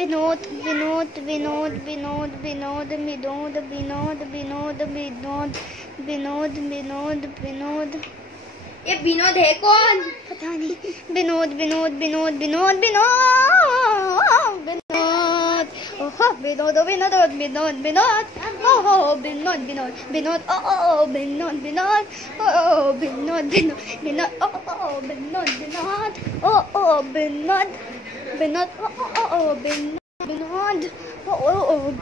विनोद विनोद विनोद विनोद विनोद विनोद विनोद विनोद विनोद विनोद विनोद विनोद। ये विनोद है कौन? पता नहीं। विनोद विनोद विनोद विनोद विनोद विनोद ओहो विनोद विनोद विनोद विनोद ओहो विनोद विनोद विनोद ओ विनोद विनोद ओ विनोद विनोद विनोद ओ विनोद विनोद ओ विनोद विनोद ओ विनोद विनोद ओ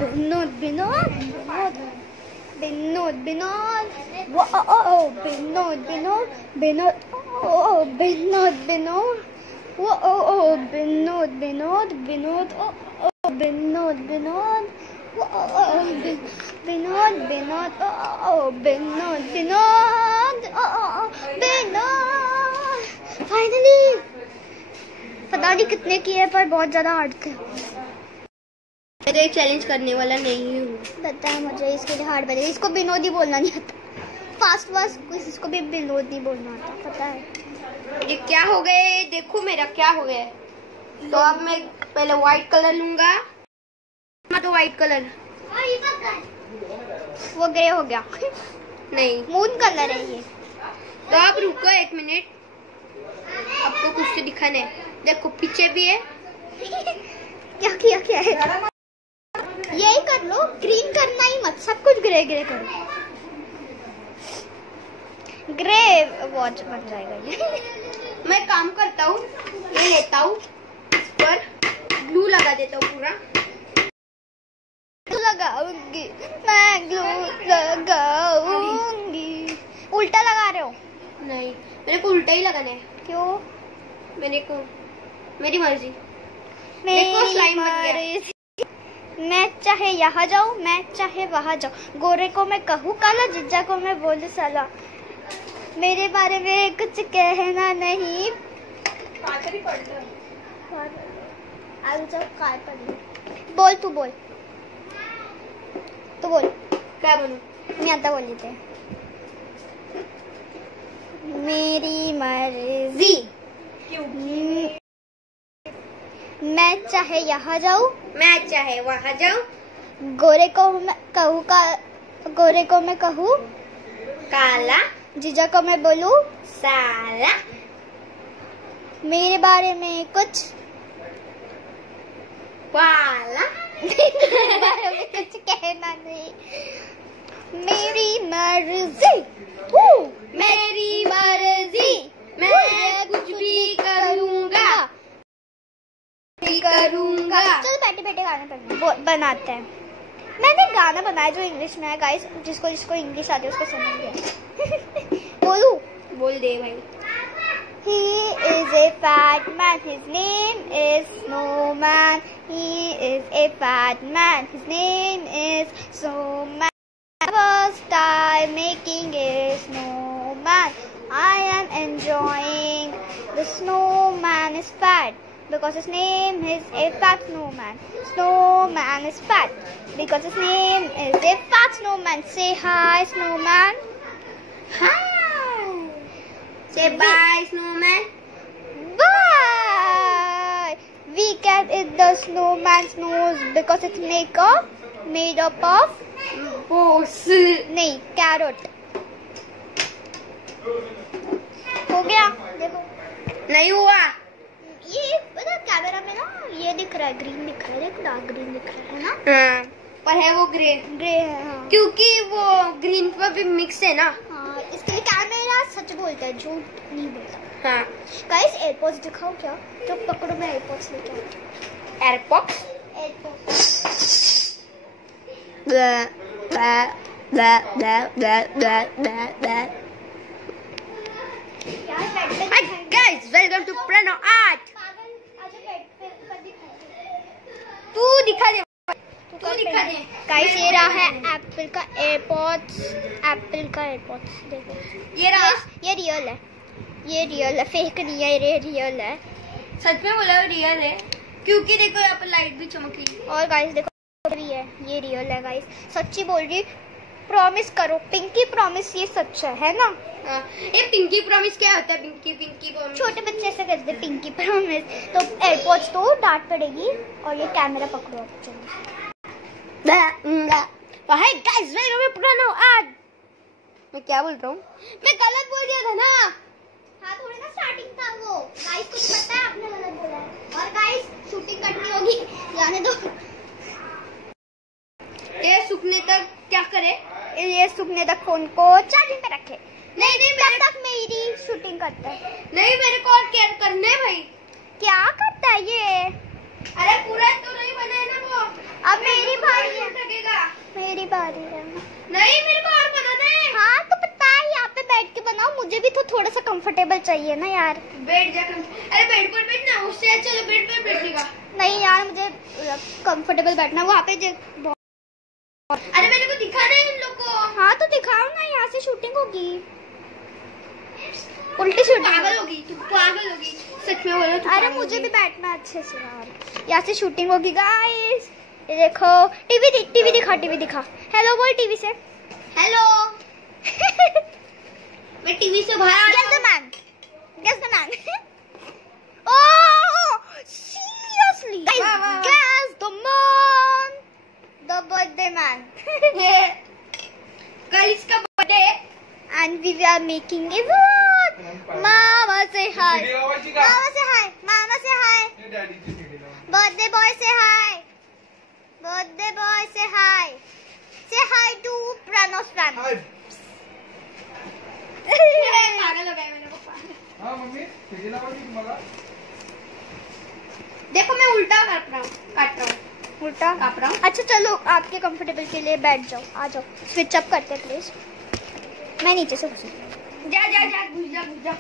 विनोद विनोद विनोद विनोद वो विनोद विनोद विनोद ओ विनोद विनोद वो विनोद विनोद विनोद ओ विनोद विनोद वो विनोद विनोद ओ विनोद विनोद विनोद। फाइनली पता नहीं कितने किए पर बहुत ज्यादा हार्ड थे। मैं एक चैलेंज करने वाला नहीं हूँ। पता है मुझे, इसके लिए हार्ड बनेगा। इसको विनोद ही बोलना नहीं आता, फास्ट इसको भी विनोद नहीं बोलना आता, पता है। ये क्या हो गए? देखो मेरा क्या हो गया। तो अब मैं पहले व्हाइट कलर लूंगा। तो व्हाइट कलर वो ग्रे हो गया। नहीं, मून कलर है ये। तो अब रुको 1 मिनट, आपको कुछ तो दिखाना है। देखो पीछे भी है। क्या किया क्या है? यही कर लो, ग्रीन करना ही मत, सब कुछ ग्रे ग्रे करो। ग्रे वॉच बन जाएगा ये। मैं काम करता हूँ, ये लेता हूँ, पर ग्लू लगा देता हूँ पूरा। लगाऊंगी मैं, ग्लू लगाऊंगी। उल्टा लगा रहे हो? नहीं, मेरे को उल्टा ही लगाना है। क्यों? मेरे को, मेरी मर्जी। मेरी स्लाइम बन गया। मैं चाहे यहाँ जाऊँ, मैं चाहे वहाँ जाऊँ, गोरे को मैं कहूँ काला, जिज्जा को मैं बोलूँ साला, मेरे बारे में कुछ कहना नहीं। बोल तू बोल, तू बोल। क्या बोलूं? मैं आता बोल लेते। मेरी मर्जी। क्यों? मैं चाहे यहाँ जाऊँ, मैं चाहे वहाँ जाऊँ, गोरे को मैं कहूँ गोरे को मैं कहूँ काला, जीजा को मैं बोलूँ साला, मेरे बारे में कुछ वाला, मेरे बारे में कुछ कहना नहीं। मेरी मर्जी, मेरी मर्जी, मैं कुछ भी करूँगा, करूँगा। चल बैठे बैठे गाना बनाते हैं। मैंने गाना बनाया जो इंग्लिश में है गाइस, जिसको इंग्लिश आती है उसको समझ गया। बोलू? बोल दे भाई। He is a fat man, his name is Snowman. He is a fat man, his name is Snowman. First time making a snowman, I am enjoying. The snowman is fat because his name is a fat snowman. Snowman is fat because his name is a fat snowman. Say hi, snowman. Hi. Say bye, snowman. Bye. We can eat the snowman's nose because it's made up of नहीं, carrot. हो गया? देखो नहीं हुआ। ये पता camera में ना ये दिख रहा है, ग्रीन दिख रहा है, देखो डार्क ग्रीन दिख रहा है ना। हाँ, पर है वो ग्रे है। हाँ। क्योंकि वो ग्रीन पर भी मिक्स है ना। हाँ, इसके लिए कैमरा सच बोलता है, झूठ नहीं बोलता। हाँ गाइस एयरपोर्ट्स दिखाओ क्या? तो पकड़ो, मैं एयरपोर्ट्स लेके आती हूँ। Airports guys, welcome to Prano Art. तू दिखा दे, तू दिखा दे। गाइस ये रहा है एप्पल का एयरपोर्ट्स, देखो ये रहा। ये रियल है, फेक नहीं है, ये रियल है। सच में बोला रियल है, क्योंकि देखो यहाँ पर लाइट भी चमक रही है। और गाइस देखो ये रियल है गाइस, सच्ची बोल रही। प्रॉमिस करो, पिंकी प्रॉमिस, ये सच है ना? हाँ, ये पिंकी प्रॉमिस क्या होता है? पिंकी प्रॉमिस छोटे बच्चे ऐसे करते पिंकी प्रॉमिस। तो एयरपोर्ट्स तो डांट पड़ेगी और ये कैमरा पकड़ो आप। तो हाय गाइस, मैं पुराना आज मैं क्या बोल रहा हूँ? मैं गलत बोल दिया था ना। हाँ थोड़ी ना स्टार्टिंग था वो। गाइस को तो पता है आपने गलत बोला है। और गाइस शूटिंग करनी होगी, जाने दो। ये सूखने तक क्या करे? ये सूखने तक फोन को चार्जिंग पे रखे। नहीं तब तक मेरी शूटिंग करता है। नहीं, मेरे को और केयर करना है भाई। क्या करता है ये? अरे पूरा तो नहीं बना है ना वो। अब मेरी बारी है। लगेगा। मेरी बारी है। नहीं, मेरे को और बनाना है। हाँ तो पता है, यहाँ पे बैठ के बनाओ। मुझे भी तो थोड़ा सा कंफर्टेबल चाहिए ना यार। बैठ जा। अरे बेड पर बैठना, उससे अच्छा चलो बेड पर बैठेगा। नहीं यार, मुझे कंफर्टेबल बैठना। वहाँ पे अरे मैंने को दिखाना है इन लोग को। हाँ तो दिखाओ ना, यहाँ से शूटिंग होगी। उल्टी शूटिंग पागल होगी, तू पागल होगी, सच में बोलो तू। अरे मुझे भी बैठना अच्छे से यार। यहाँ से शूटिंग होगी गाइस। ये देखो, टीवी दिखा। हेलो बोल टीवी से। हेलो। मैं टीवी से बाहर आ रहा हूँ। Guess the man. Oh, seriously? Guess the man. The birthday man. कल इसका birthday And we are making a vlog. Mama say hi. Mama say hi. Mama say hi. Birthday boy say hi. Birthday boy say hi. Say hi to Pranos fan. Hi. पागल हो गए मेरे को। हाँ mummy, सीढ़ी लगाओगी तुम्हारा? देखो मैं उल्टा काट रहा हूँ। उल्टा काट रहा हूँ। अच्छा चलो, आपके कंफर्टेबल के लिए बैठ जाओ। आ जाओ, स्विच अप करते हैं प्लीज। मैं नीचे से घुसी। जा घुस जा।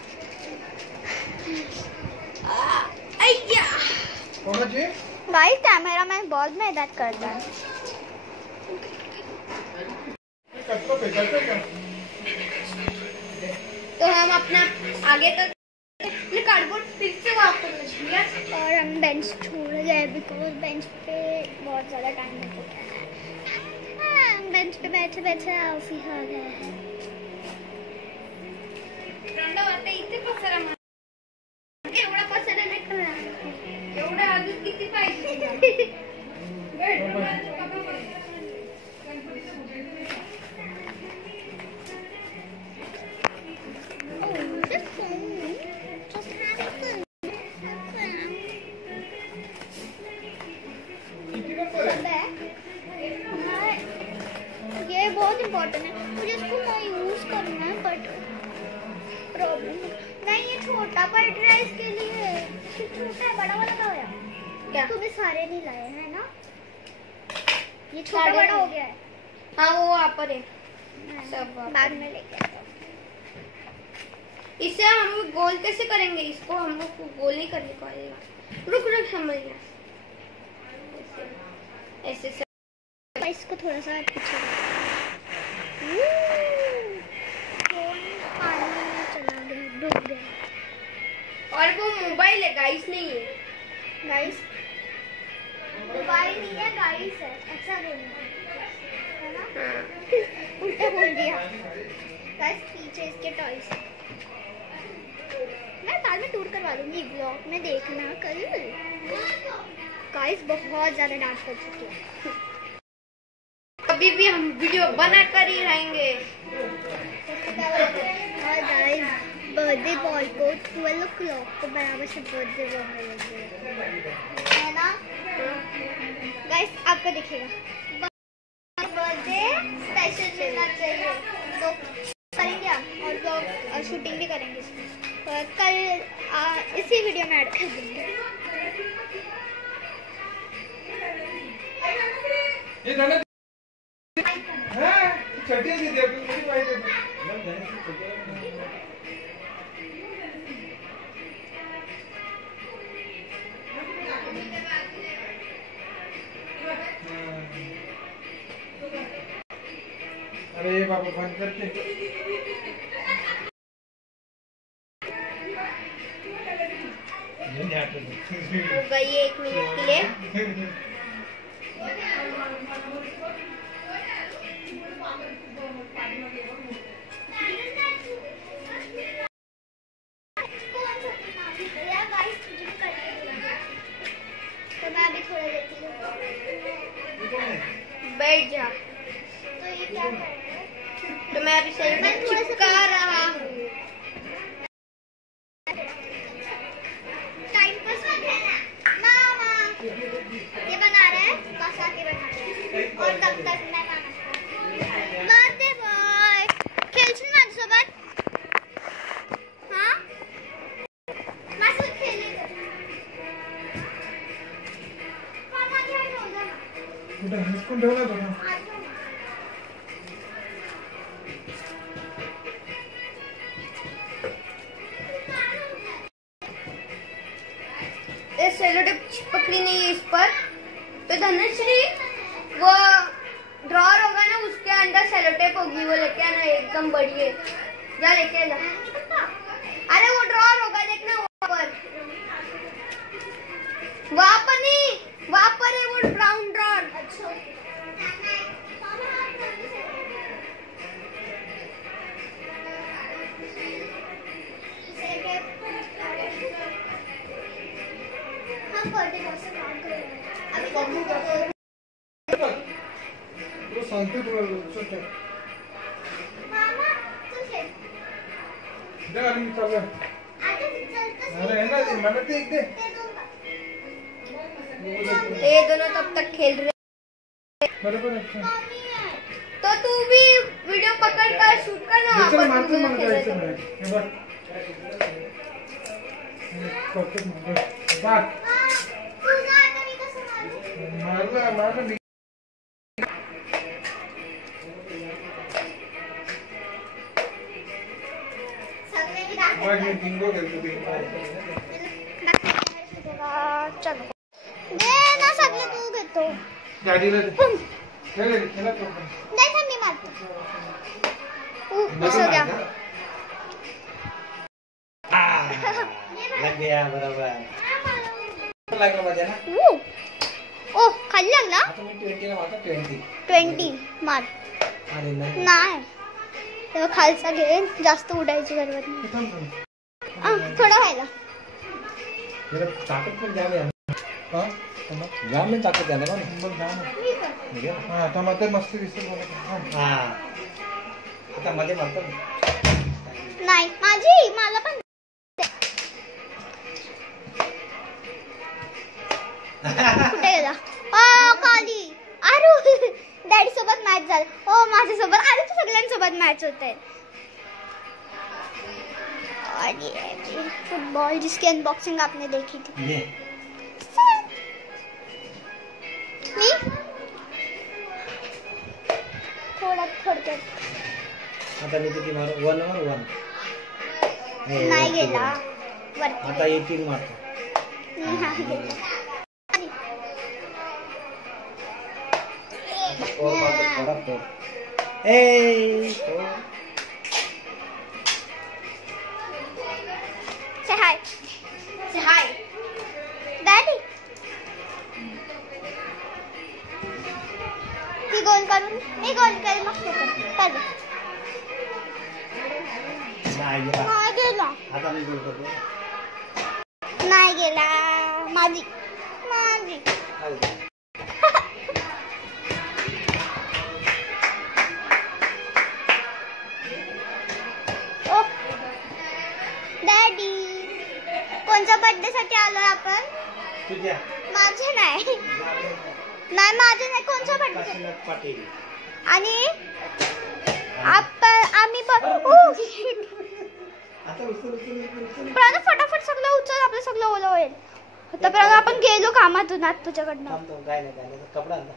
अय्या। कौन जी? गाइस कैमरा मैन बहुत मेहनत करता है। कटको पे क्या? तो हम अपना आगे तक कार्डबोर्ड फिर से वापस रख दिया और हम बेंच छोड़ गए बिकॉज बेंच पे बहुत ज़्यादा टाइम लग गया। हाँ, बेंच पे बैठे बैठे आलसी हो गए। इथे पसारा एवढा पसारा नाही करणार। एवढा अजून किती पाहिजे? ये बहुत इम्पोर्टेंट है, मुझे इसको ना यूज करना है बट प्रॉब्लम नहीं, ये छोटा पड़ रहा है इसके लिए। छोटा है, बड़ा वाला का होया क्या? तुम्हें सारे नहीं लाए हैं ना, ये छोटा बड़ा हो गया है। हाँ वो वहाँ पर है सब बैग में लेके आता हूँ। इससे हम गोल कैसे करेंगे? इसको हम लोग को गोल नहीं करने को आएगा। रुक समझ गया। ऐसे इसको थोड़ा सा पीछे पानी में चला गया, डूब गया। और वो मोबाइल है गाइस, नहीं है। गाइस मोबाइल नहीं है, गाइस है, ऐसा बोलना है ना। उल्टा बोल दिया। गाइस पीछे इसके टॉयज। मैं बाद में टूर करवा दूंगी, ब्लॉग में देखना कल। गाइस बहुत ज्यादा डांस कर चुकी है। अभी भी हम वीडियो बना कर ही रहेंगे। और गाइस बर्थडे बॉय को 12 o'clock को बराबर से बर्थडे है ना गाइस, आपको दिखेगा। बर्थडे स्पेशल मिलना चाहिए तो करेंगे हम, और ब्लॉग शूटिंग भी करेंगे इसमें। कल इसी वीडियो में ऐड कर देंगे। ये गाना है चटिया सी दे पूरी भाई दे मैं जाने से चटिया अरे बाबा बंद करके हो गई 1 मिनट के लिए। तो मैं अभी थोड़ा देती हूँ। बैठ जा। तो ये क्या कर रहे हैं? तो मैं अभी सेलोटेप चिपका रहा हूँ। टाइम पास कर रहे हैं ना मामा। ये बना रहे हैं, बस आके बना रहे हैं। और तब तक मैं मामा बर्थडे बॉय खेलशील माझ्यासोबत? हाँ माझ्यासोबत खेळायचं. मामा घ्या ठेवलं. कुठे हिसकून ठेवला तो ना. सेलोटेप चिपकली नहीं है इस पर, तो धनश्री वो ड्रॉर होगा ना, उसके अंदर सेलोटेप होगी, वो लेके आना एकदम बड़ी है। जा लेके जा। अरे वो ड्रॉर होगा, देखना वहाँ पर नहीं, वहाँ पर है वो ब्राउन ड्रॉर। हम बर्थडे बॉय से काम कर रहे हैं अभी तक. तो सांगते तुला सोच. मामा तू खेळ. दे आणि मी चालू. आता चलतच अरे है ना, मला ते एक दे. ते दोन का? ये दोनों तब तक खेल रहे। बरोबर अच्छा. मम्मी आहे. तो तू भी वीडियो पकड़ कर शूट करना, वहाँ चल पर मारतो तुम मला दोनों खेल जायचं रहे नाही. हे बघ. करतो मग. बात. तुझा आता मी कसं मारू? मारला मी. सगळे मी बघ दाखवते. मी बिंगो खेळतो बिंगो. चलो दे ना सगळे तू घेतो. गाडीला दे. खेळ खेळा तो. नाही तर मी मारतो. असं द्या. लग गया बराबर. लागलं माझ्या ना. ओ खाली लागला. आता मी 20 ना मारतो 20. 20 मार. अरे नाही. नाही तेव्हा खालचा घे, जास्त उडायची गरज नाही. थोडं व्हायला. जरा ताकद पण जाम आहे. हा जाम आहे ताकद आहे ना पण. बघ ना. म्हणजे हा आता मध्ये मस्त दिसत मला. हा आता मध्ये मारतो. नाही माझी मला पण कुठे गेला? खाली. आरू डॅडी सोबत मॅच झाली. माझ्यासोबत. अरे तू सगळ्यांसोबत मॅच होते. और ये फुटबॉल जिसकी अनबॉक्सिंग आपने देखी थी. ये मी थोडक्यात आता मी किती मारू? 1 वर 1. नाही गेला वरती. आता येतील मारतो. नाही गेला. और मारतो थोडा तो. ए Say hi. Say hi. Daddy. ती गोल करून मी गोल करेल मग तू कर. नाही गेला. नाही गेला. आता मी गोल करतो. नाही गेला. माझी. डॅडी कोणत्या बर्थडे साठी आलोय आपण? तुझ्या माझे नाही. नाही माझे नाही. कोणत्या बर्थडे? काशीनाथ पाटील. आणि आम्ही आता उचल. फटाफट सगळं उचल. आपलं सगळं ओलं होईल. आतापर्यंत आपण गेलो कामातून आज तुझ्याकडनं. काय नाही कपडा आणला.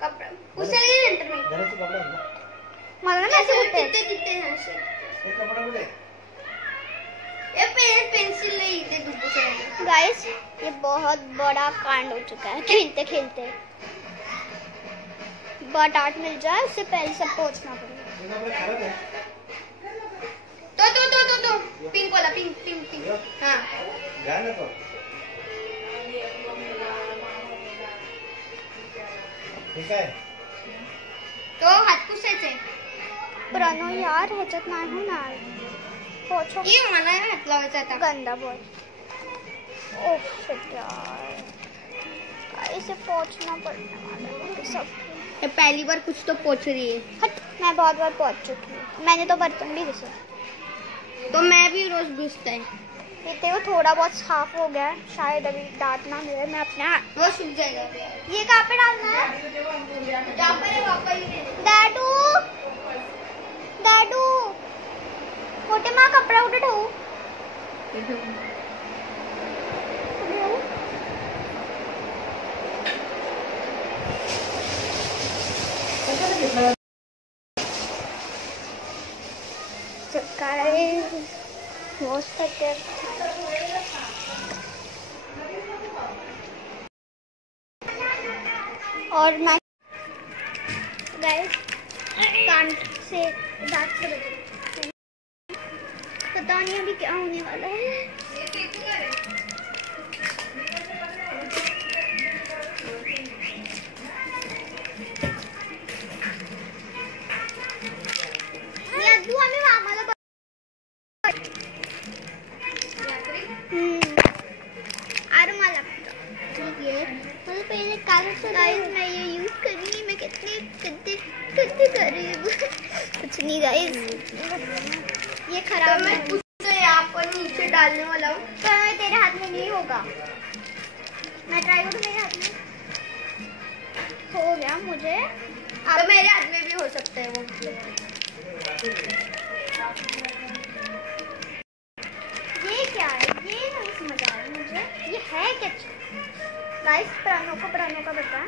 कपड़ा उसे ले नंतर में. घराचा कपडा आणला. मला ना ऐसे कुठे दिखते हैं ऐसे. हे कपडा कुठे? ये पेंसिल ले इतने दूर से. गाइस ये बहुत बड़ा कांड हो चुका है. खेलते खेलते बहुत डांट मिल जाए उससे पहले सब पहुंचना पड़ेगा. हे कपडा खराब आहे. तो पिंक वाला पिंक. हाँ घ्या ना तो. ठीक आहे. तो हात पुसायचे. प्रणो यार ह्याच्यात नाही होणार. पोछो ये मला नाही हात लावायचा आता. गंदा बहुत. ओह शिट यार, इसे पोछना पड़ने वाला है सब. ये पहली बार कुछ तो पोछ रही है. हट, मैं बहुत बार पोछ चुकी हूँ. मैंने तो बर्तन भी घिसे. तो मैं भी रोज घुसता है. ये देखो थोड़ा बहुत साफ हो गया है. शायद अभी दांत ना मिले. मैं अपने हाथ. वो सूख जाएगा. ये कहाँ पे डालना है? जहाँ पर है वहाँ पर ही है. डैडू, डैडू मोठे माँ कपड़ा कुठे ठेवू? सकाळी मस्त आहे. और मैं गाइस कान से दांत से बचे. पता नहीं अभी क्या होने वाला है. यादू आम्ही मामाला अरे मला मतलब पहले कागज गाइस मैं ये यूज करूँगी. मैं कितने गंदे कर रही हूँ. कुछ नहीं गाइस, ये खराब तो मैं है. कुछ यहाँ पर नीचे डालने वाला हूँ. तो तेरे हाथ में नहीं होगा. मैं ट्राई करूँ. मेरे हाथ में हो गया. मुझे तो मेरे हाथ में भी हो सकता है वो. ये क्या है? ये नहीं समझ आ रहा मुझे. ये है क्या? गाइस प्राणों का बता.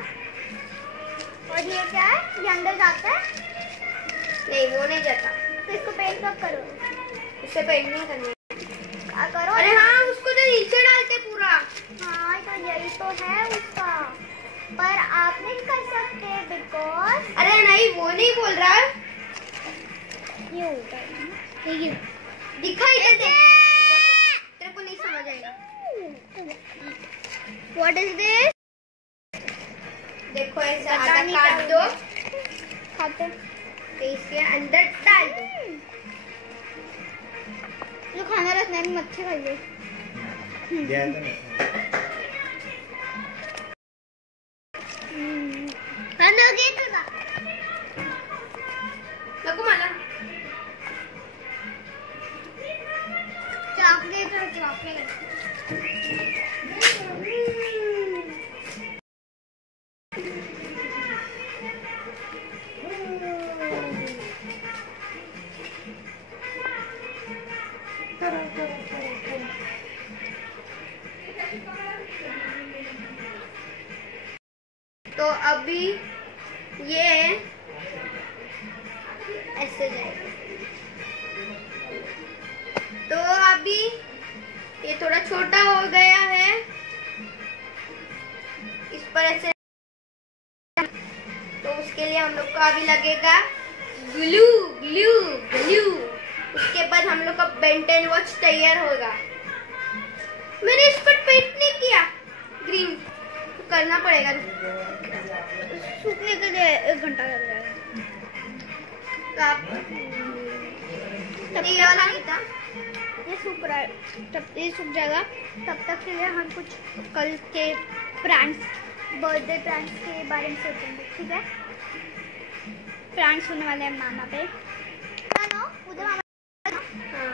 और ये क्या है? ये अंदर जाता है? नहीं वो नहीं जाता. तो इसको पेंट कब करो? उसे पेंट नहीं करना. क्या करो? अरे हाँ, उसको तो नीचे डालते पूरा. हाँ तो यही तो है उसका. पर आप नहीं कर सकते बिकॉज अरे नहीं, वो नहीं बोल रहा. ये होता है. ये दिखा इधर देख. तेरे को नहीं समझ आएगा. What is this? देखो ऐसे पता आधा नहीं काट क्या दो. खाते तो इसके अंदर डाल दो. जो खाना रखना है मच्छी खाइए. गया था ना. नको मला. चॉकलेट. तो अभी ये ऐसे जाएगा. तो अभी ये थोड़ा छोटा हो गया है. इस पर ऐसे. तो उसके लिए हम लोग को अभी लगेगा ग्लू ग्लू ग्लू. उसके बाद हम लोग का बेन 10 वॉच तैयार होगा. मैंने इस पर पेंट नहीं किया ग्रीन. तो करना पड़ेगा. सूखने के लिए 1 घंटा लग जाएगा. तो आप ये वाला नहीं था. ये सूख रहा है. तब ये सूख जाएगा. तब तक के लिए हम कुछ कल के प्रैंक्स, बर्थडे प्रैंक्स के बारे में सोचेंगे. ठीक है? प्रैंक्स होने वाले हैं मामा पे. उधर मामा. हाँ.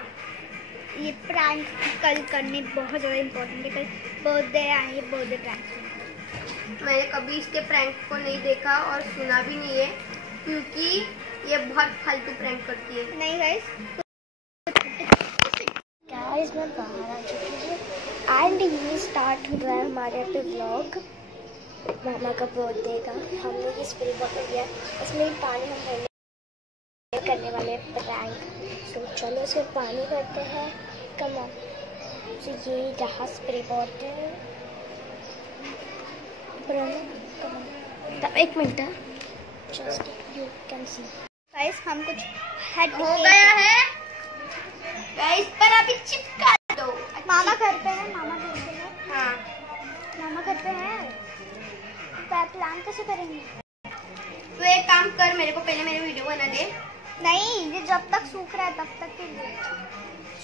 ये प्रैंक कल करने बहुत ज़्यादा इम्पोर्टेंट है. कल बर्थडे है. ये बर्थडे प्रैंक्स. मैंने कभी इसके प्रैंक को नहीं देखा और सुना भी नहीं है, क्योंकि ये बहुत फालतू प्रैंक करती है. नहीं गाइस. गाइस मैं बाहर आ चुकी हूँ एंड ये स्टार्ट हो रहा है हमारे पे व्लॉग मामा का बर्थडे का. हमने ये स्प्रे बॉटल लिया. इसमें पानी हम भरने करने वाले प्रैंक. तो चलो इसमें पानी भरते हैं. Come on. तो ये रहा स्प्रे बॉटल. तब 1 minute. Just you can see guys हम कुछ हेड हो गया है गाइस. पर अभी चिपका दो. मामा घर पे है. मामा घर पे है. हाँ. मामा घर पे है. तो प्लान कैसे करेंगे? तो एक काम कर, मेरे को पहले मेरी वीडियो बना दे. नहीं, ये जब तक सूख रहा है तब तक के लिए।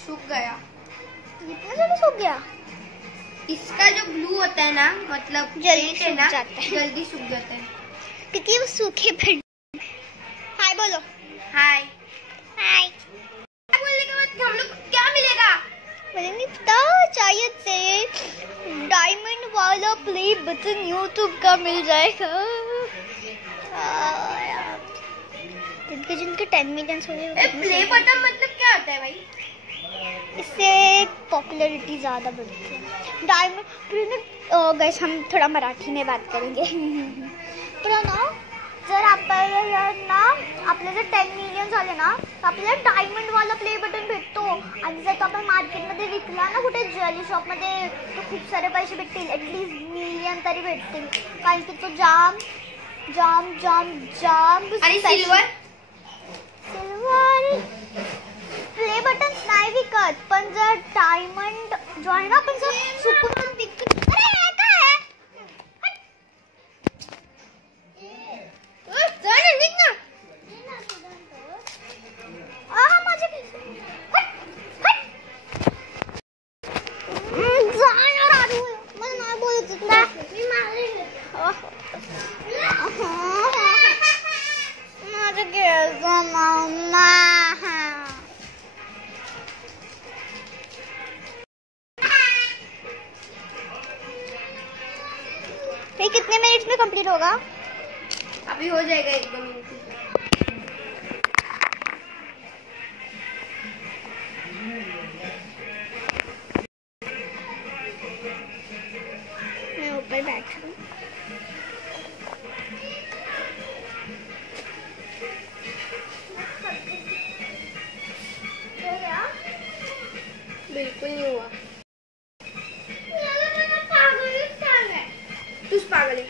सूख गया। इतना जल्दी सूख गया? इसका जो ग्लू होता है ना, मतलब जल्दी पेंट है ना, सूख जाता है। जल्दी सूख जाता है। क्योंकि वो सूखे पेंट। हाय बोलो। हाय। हाय। बोलने के बाद हम लोग को क्या मिलेगा? मुझे नहीं पता, शायद से डायमंड वाला प्ले बटन यूट्यूब का मिल जाएगा। जिनके 10 मिलियन हो गए। प्ले बटन मतलब क्या होता है भाई? इससे पॉपुलैरिटी ज़्यादा बढ़ती है। डायमंड गाइस, हम थोडा मराठी में बात करेंगे। तर ना, जर आपल्याला आपले जर 10 मिलियन झाले ना, तर आपल्याला डायमंड वाला प्ले बटन भेटतो। आणि जर तो आपण मार्केटमध्ये विकला ना कुठे ज्वेलरी शॉपमध्ये, तो खूप सारे पैसे भेटतील, ॲटलीस्ट मिलियन तरी भेटतील, कारण की तो जाम जाम जाम जाम। आणि सिल्वर प्ले बटन नाही विकत, पण जर डायमंड जो आहे ना, आपण जर सुकून विकत। अरे काय आहे? ये कितने मिनट्स में कंप्लीट होगा? अभी हो जाएगा 1-2 मिनट। मैं ऊपर बैठ हूँ। बिल्कुल नहीं हुआ। तू पागल है।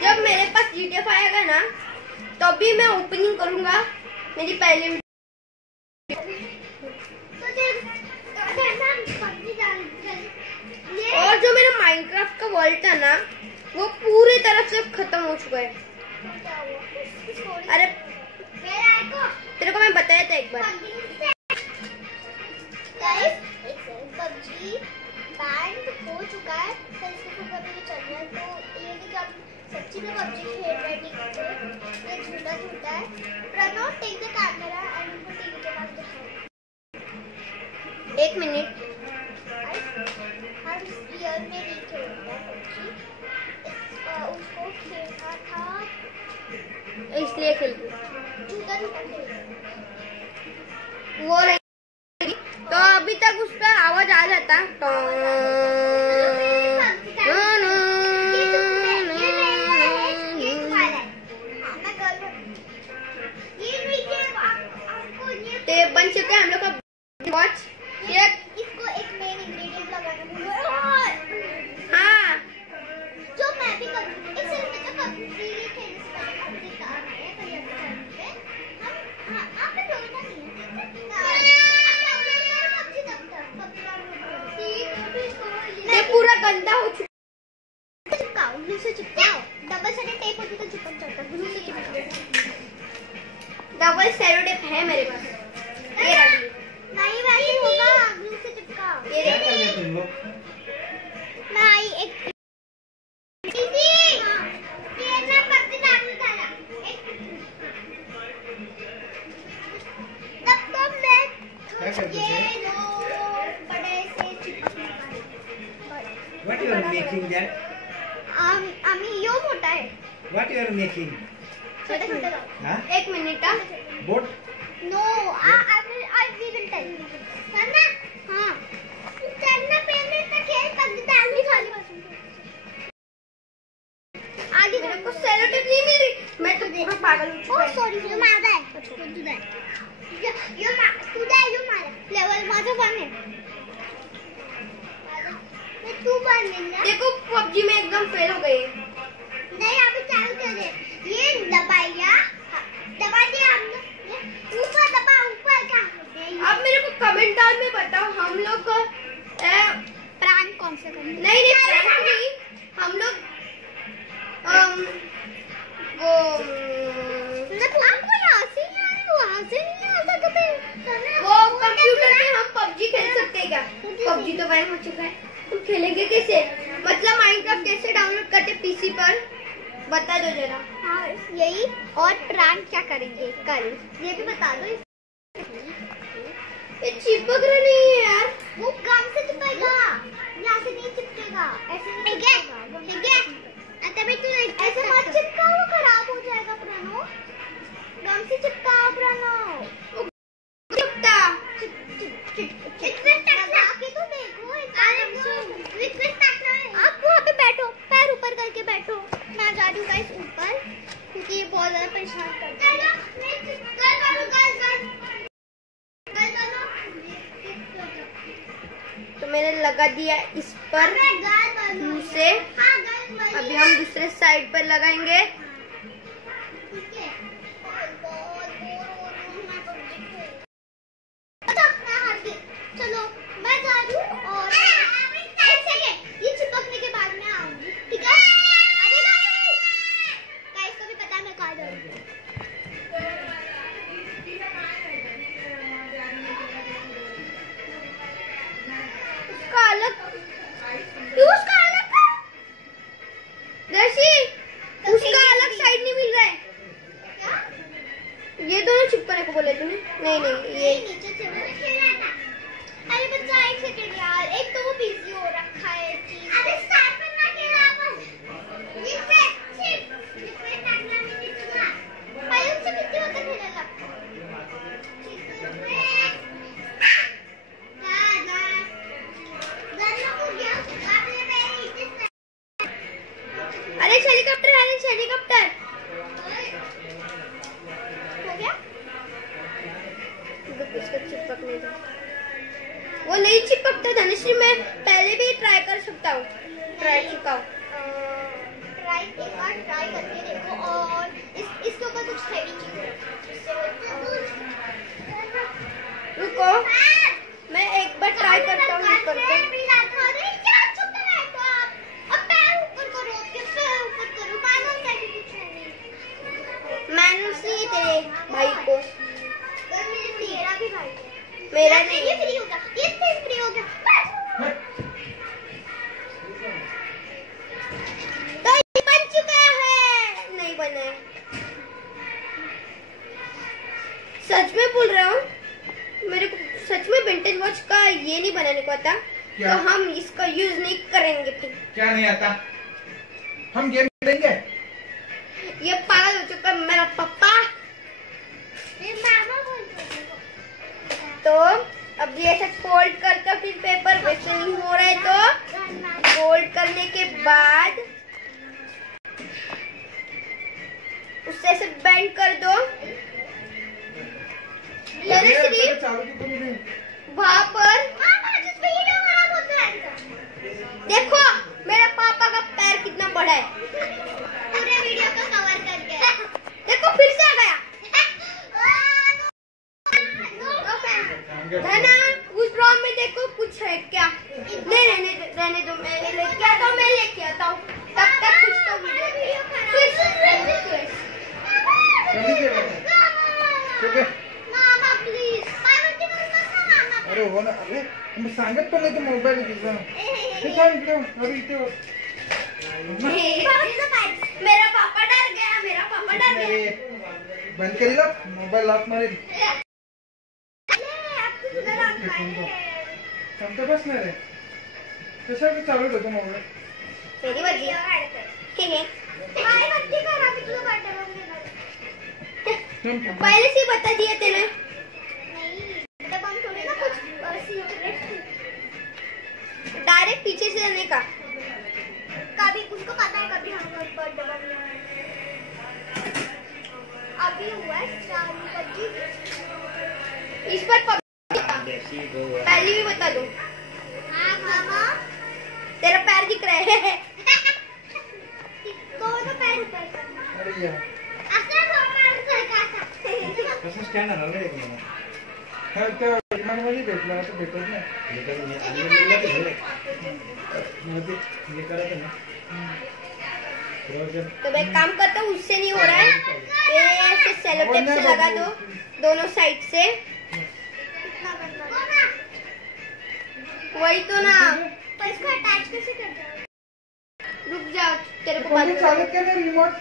जब मेरे पास GTA 5 आएगा ना, तभी मैं ओपनिंग करूंगा मेरी पहली वीडियो। और जो मेरा माइनक्राफ्ट का वर्ल्ड था ना, वो पूरी तरफ से खत्म हो चुका है। अरे तेरे को मैं बताया था एक बार। पबजी बैंड हो चुका है, पर इसके ऊपर अभी भी चल रहा है। तो ये कि आप सच्ची में पबजी खेल रहे हैं, ये झूठा झूठा है। Pranav, take the camera and उनको टीवी के पास दिखाओ। 1 मिनट। हम ईयर में नहीं खेलते हैं पबजी, उसको खेलना था इसलिए खेलते झूठा झूठा खेलते वो नहीं, तो अभी तक उस पर आवाज आ जाता। तो बन चुका है हम लोग का वॉच। इसको एक मेन इंग्रेडिएंट लगाना भूलो। हाँ, जो मैं भी करूँगी, एक सिर्फ मैं तो पबजी खेलने से पहले पबजी का है तो ये पे हम आपने जोड़ना नहीं है, पबजी तब पबजी ये पूरा गंदा हो चुका। चिपकाओ, ग्लू से चिपकाओ। डबल साइडेड टेप होती तो चिपक जाता, ग्लू से चिपकाओ। डबल सेलो टेप है मेरे पास। ये रखिए। नहीं वैसे होगा, ग्लू से चिपकाओ। ये क्या कर रहे हो तुम लोग? मैं आई एक दीदी, ये ना पत्ती डालने था तब तो मैं क्या करते थे? ये लो बड़े से चिपकने वाले। What you are making that? आम्ही यो मोठा है, What you are making? छोटे छोटे लो। Huh? 1 मिनट। Boat? No, I will tell you. करना? हाँ। लेवल माझं 1 आहे. तू बनना. देखो पबजी में एकदम फेल हो गए. नहीं अभी चालू कर दे. ये दबाया दबा दिया हमने. ऊपर दबा ऊपर का. आप मेरे को कमेंट डाल में बताओ हम लोग प्राण कौन सा करना. नहीं prank नहीं, हम लोग वो आपको यहाँ से वहाँ से नहीं आता कभी. वो कंप्यूटर में हम पबजी खेल सकते हैं क्या? पबजी तो बैन हो चुका है. हम खेलेंगे कैसे? मतलब माइनक्राफ्ट कैसे डाउनलोड करते पीसी पर बता दो जरा. हाँ यही. और प्राण क्या करेंगे कल ये भी बता दो. ये चिपक रहा नहीं है यार. वो गम से चिपकेगा. यहाँ से नहीं चिपकेगा. ऐसे नहीं चिपकेगा. ठीक है तभी तू ऐसे मत चिपका. वो खराब हो जाएगा प्रणो. गम से चिपकाओ प्रणो. चिपटा आके तो देखो. आप वहाँ पे बैठो. पैर ऊपर करके बैठो. मैं जा रही हूँ गाइस ऊपर क्योंकि ये बहुत ज्यादा परेशान करता है. तो मैंने लगा दिया इस पर से. अभी हम दूसरे साइड पर लगाएंगे. चलो मैं जा रही हूँ और एक सेकेंड ये चिपकने के बाद मैं आऊंगी. ठीक है. अरे गाइस को भी पता है मैं कहाँ जा रही हूँ. उसका अलग दर्शी उसका अलग साइड नहीं मिल रहा है. क्या ये दोनों चिपकने को बोले तूने. नहीं ये नीचे से मैंने खेला था. अरे बच्चा एक सेकंड यार. एक तो वो बिजी हो रखा है चीज. अरे स्टार्ट करना खेला अपन. रिफ्रेश करना नहीं चला. भाई उससे कितने होता खेलेगा. अरे हेलीकॉप्टर हेलीकॉप्टर हो गया. इसका चिपक नहीं था. वो नहीं चिपकता धनुश्री. मैं पहले भी ट्राई कर सकता हूँ. ट्राई चुका हूँ. ट्राई एक बार ट्राई करके देखो. और इसके ऊपर कुछ हैवी चीज रुको मैं एक बार ट्राई करता हूँ. मैंने तेरे भाई को. मेरा भी भाई है. मेरा नहीं. ये फ्री हो गया. ये फ्री हो गया. तो ये बन चुका है. नहीं बना है. सच में बोल रहा हूँ. मेरे को सच में विंटेज वॉच का ये नहीं बनाने को आता. क्या? तो हम इसका यूज नहीं करेंगे फिर. क्या नहीं आता? हम गेम खेलेंगे. ये पागल हो चुका है मेरा पापा. तो अब ये ऐसे फोल्ड करके फिर पेपर वैसे नहीं हो रहा है तो फोल्ड करने के बाद उससे ऐसे बेंड कर दो. चालू क्यों करूँ मैं? वहाँ पर देखो मेरे पापा का पैर कितना बड़ा है. पूरे वीडियो को कवर करके. देखो फिर से आ गया. धना उस ड्रॉ में देखो कुछ है क्या? नहीं रहने दो. मैं लेके आता हूँ. मैं लेके आता हूँ. तब तक कुछ तो वीडियो मामा प्लीज. अरे हो ना. अरे मी सांगत पण नाही. मोबाईल घेतला. ठीक आहे इकडे. अरे इथे मेरा पापा डर गया. बंद करेगा मोबाईल लॉक मारेल. शांत बस नाही रे. कशाला चालू होतो मोबाईल. मेरी मर्जी. ठीक है. पहले से बता दिया तेने. डायरेक्ट पीछे से जाने का. कभी उसको पता है कभी हम लोग पर अभी हुआ है चालू. इस पर Desi go. पहले भी बता दो। हाँ मामा तेरा पैर दिख रहा है। दोनों पैर ऊपर करना अरे यार असं पैर सरकाचा कसं stand हलवलं एक मला. हा त्या विमानामध्ये भेटला तर भेटत नाही हे तर मी आणि मला ते झालं. मध्ये हे करायचं ना. रोजन तो मैं काम करता हूँ, उससे नहीं हो रहा है। ये ऐसे सेलो टेप से लगा दो दोनों साइड से। कितना करना वही तो ना। पर इसको अटैच कैसे करते हैं रुक जा, तेरे को बाद कोणी में चालत का नाही रिमोट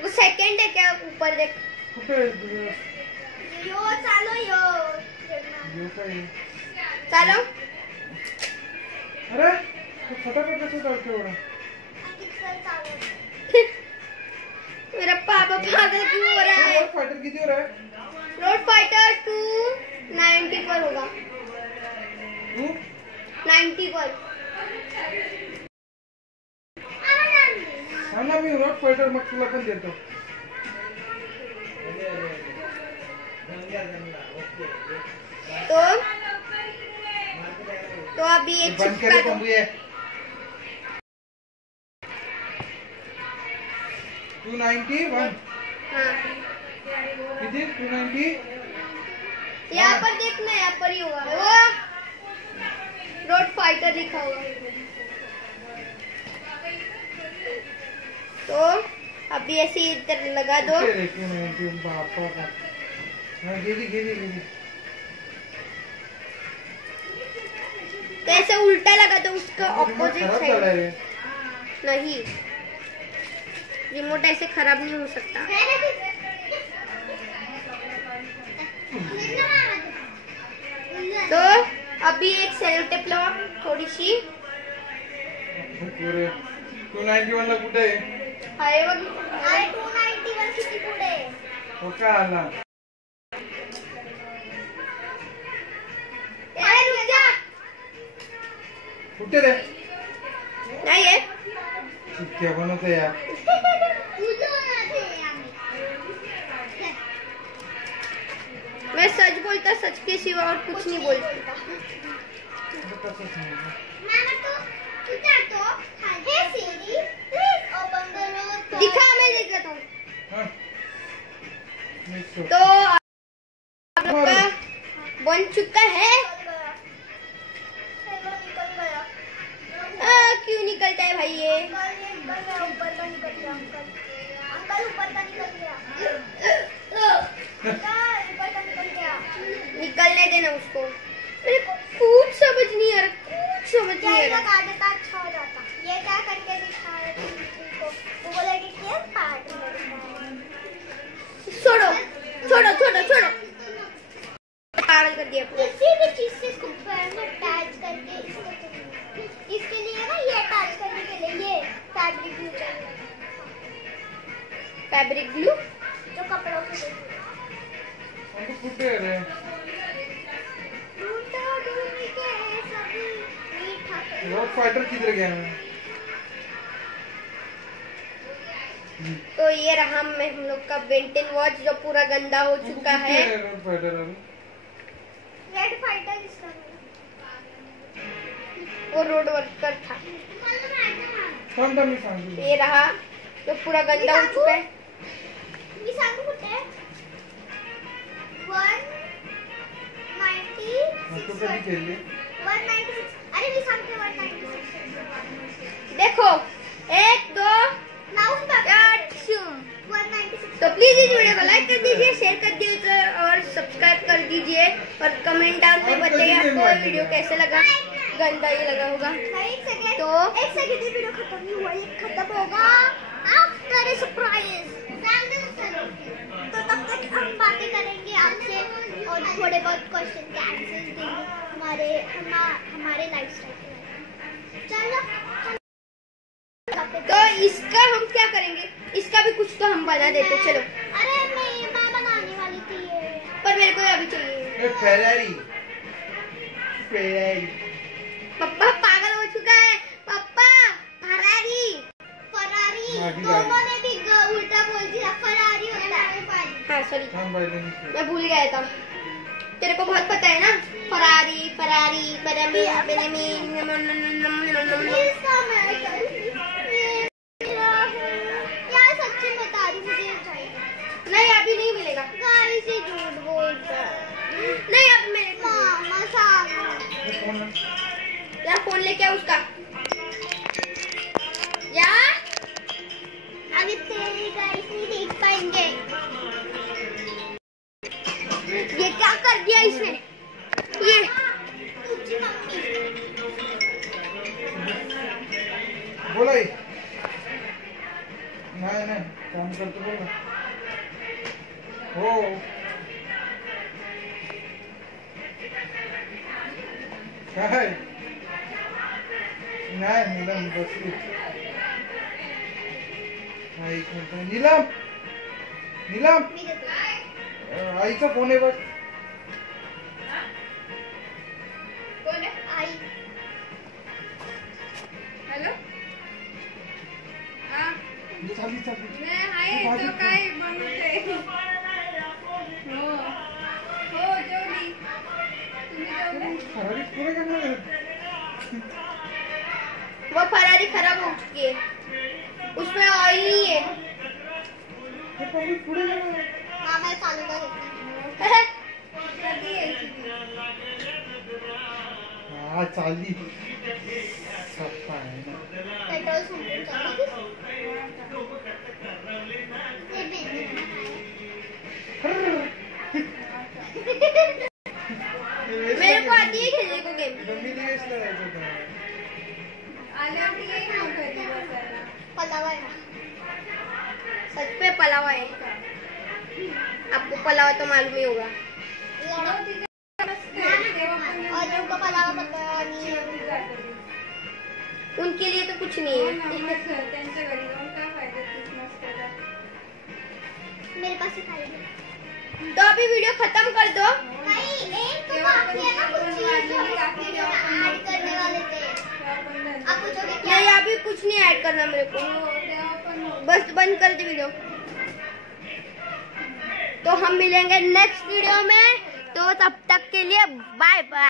वो सेकंड है क्या? ऊपर देख। कुठे यो चालो यो येऊ काय चलो। अरे तो फटाफट कसं चालतो एवढा किती चालो मेरा पापा पागल क्यों हो रहा है? फायटर किती वर आहे रोड फाइटर 290 पर होगा। तू 90 पर। हा ना मी रोड फायटर मग तुला पण देतो तो अभी एक बंद चिपका केलं दो। बंबू आहे 291 हाँ, किती 290 यहाँ पर देखना, यहाँ पर ही होगा वो रोड फाइटर लिखा हुआ। तो अभी ऐसे इधर लगा दो। कुठे रे 290 बापा हा गेली तो ऐसे उल्टा लगा दो, उसका ऑपोजिट खराब साइड। झालाय रे नहीं, रिमोट ऐसे खराब नहीं हो सकता। तो अभी एक सेलो टेप लो थोड़ी सी। पुरे 291 ला कुठे आहे हाय बघ। अरे 291 किती पुढे हो का आला अरे रुक जा। कुठे रे नहीं है। क्या बनवतो यार मैं सच बोलता, सच के सिवा और कुछ नहीं बोलता। कसं सांगू मामा तू जातो हे सीरी प्लीज ओपन करो दिखा, मैं देख रहा हूँ। हा तो आप लोग का बन चुका है। निकल गया क्यों निकलता है भाई ये? ऊपर का निकल गया अंकल ऊपर का निकल गया ऊपर का निकल गया निकलने देना उसको। मेरे को कुछ समझ नहीं आ रहा, कुछ समझ नहीं आ जाएगा रहा। काटे का अच्छा हो जाता ये क्या करके दिखाया तुमको वो बोलेगी कि पार्ट छोड़ो छोड़ो छोड़ो छोड़ो, पागल कर दिया पूरा। किसी भी चीज से इसको पैर में अटैच करके इसके लिए ना ये अटैच करने के लिए ये फैब्रिक ग्लू चाहिए फैब्रिक ग्लू जो कपड़ों से देती अंकल कुठे आहे रे रोड फाइटर किधर गया मैं तो ये रहा हम लोग का बेंटन वॉच जो पूरा गंदा हो चुका है। रोड फाइटर अरे रेड फाइटर इसका वो रोड वर्कर था। थांब मी सांगतो ये रहा जो पूरा गंदा हो चुका है। मी सांगू कुठे 196 तो कधी केली 196 अरे मी सांगते 196 देखो 1 2 लावून बघ 196 तो प्लीज इस वीडियो को लाइक कर दीजिए, शेयर कर दीजिए और सब्सक्राइब कर दीजिए और कमेंट डाउन में बताइए आपको ये वीडियो कैसे लगा। गंदा ही लगा होगा। एक सेकंड तो एक सेकंड ये वीडियो खत्म नहीं हुआ ये खत्म होगा आफ्टर ए सरप्राइज तो तब तक हम बातें करेंगे आपसे और थोड़े बहुत क्वेश्चन के आंसर्स देंगे हमारे लाइफस्टाइल के बारे में। चलो तो इसका हम क्या करेंगे, इसका भी कुछ तो हम बना देते। चलो अरे मैं बनाने वाली थी ये पर मेरे को अभी चाहिए। ए फेरारी पापा पागल हो चुका है। पापा फरारी माझी दोनों ने भी उल्टा बोल दिया फरारी होता है हाँ सॉरी थांब बाई मैं भूल गया था। तेरे को बहुत पता है ना, फरारी फरारी यार सच्ची बता रही, मुझे चाहिए। नहीं अभी नहीं मिलेगा। गाइस ये झूठ बोलता है। नहीं अब मेरे मामा साहब ये कौन है? यार फोन लेके आ उसका यार। अभी तेरे गाइस नहीं देख पाएंगे। ये क्या कर दिया इसने? ये तुझी मम्मी बोला ही नहीं नहीं काम करते बोला हो। क्या है? नहीं नीलम बसली. एक मिनिट. नीलम नीलम मी देते. आईचा फोन आहे बघ. कौन है? आई हेलो हाँ चालली चालली. नाही आहे तो काय बनवते हो जेवली तुम्ही जेवले? फरारी पुरे करणार आहे. वो फरारी खराब हो चुकी है, उसमें ऑयल नहीं है। हे फरारी पुरे करणार आहे. मामा चालू कर देते. हा चालली. सप्पा आहे ना. पेट्रोल संपून चालली. ये बेबी मेरे को आती है खेलने को गेम। मम्मी दिवसला जायचं होतं. पलावा है. सच पे पलावा है, आपको पलावा तो मालूम ही होगा। और उनको पलावा पता नहीं है. उनके लिए तो कुछ नहीं है। मेरे पास ही खाई. तो अभी वीडियो खत्म कर दो। नहीं एक तो बाकी है ना कुछ चीज जो हम इस वीडियो में ऐड करने वाले थे. आप पूछोगे क्या? नहीं अभी कुछ नहीं ऐड करना मेरे को, बस बंद कर दे वीडियो। तो हम मिलेंगे नेक्स्ट वीडियो में, तो तब तक के लिए बाय बाय।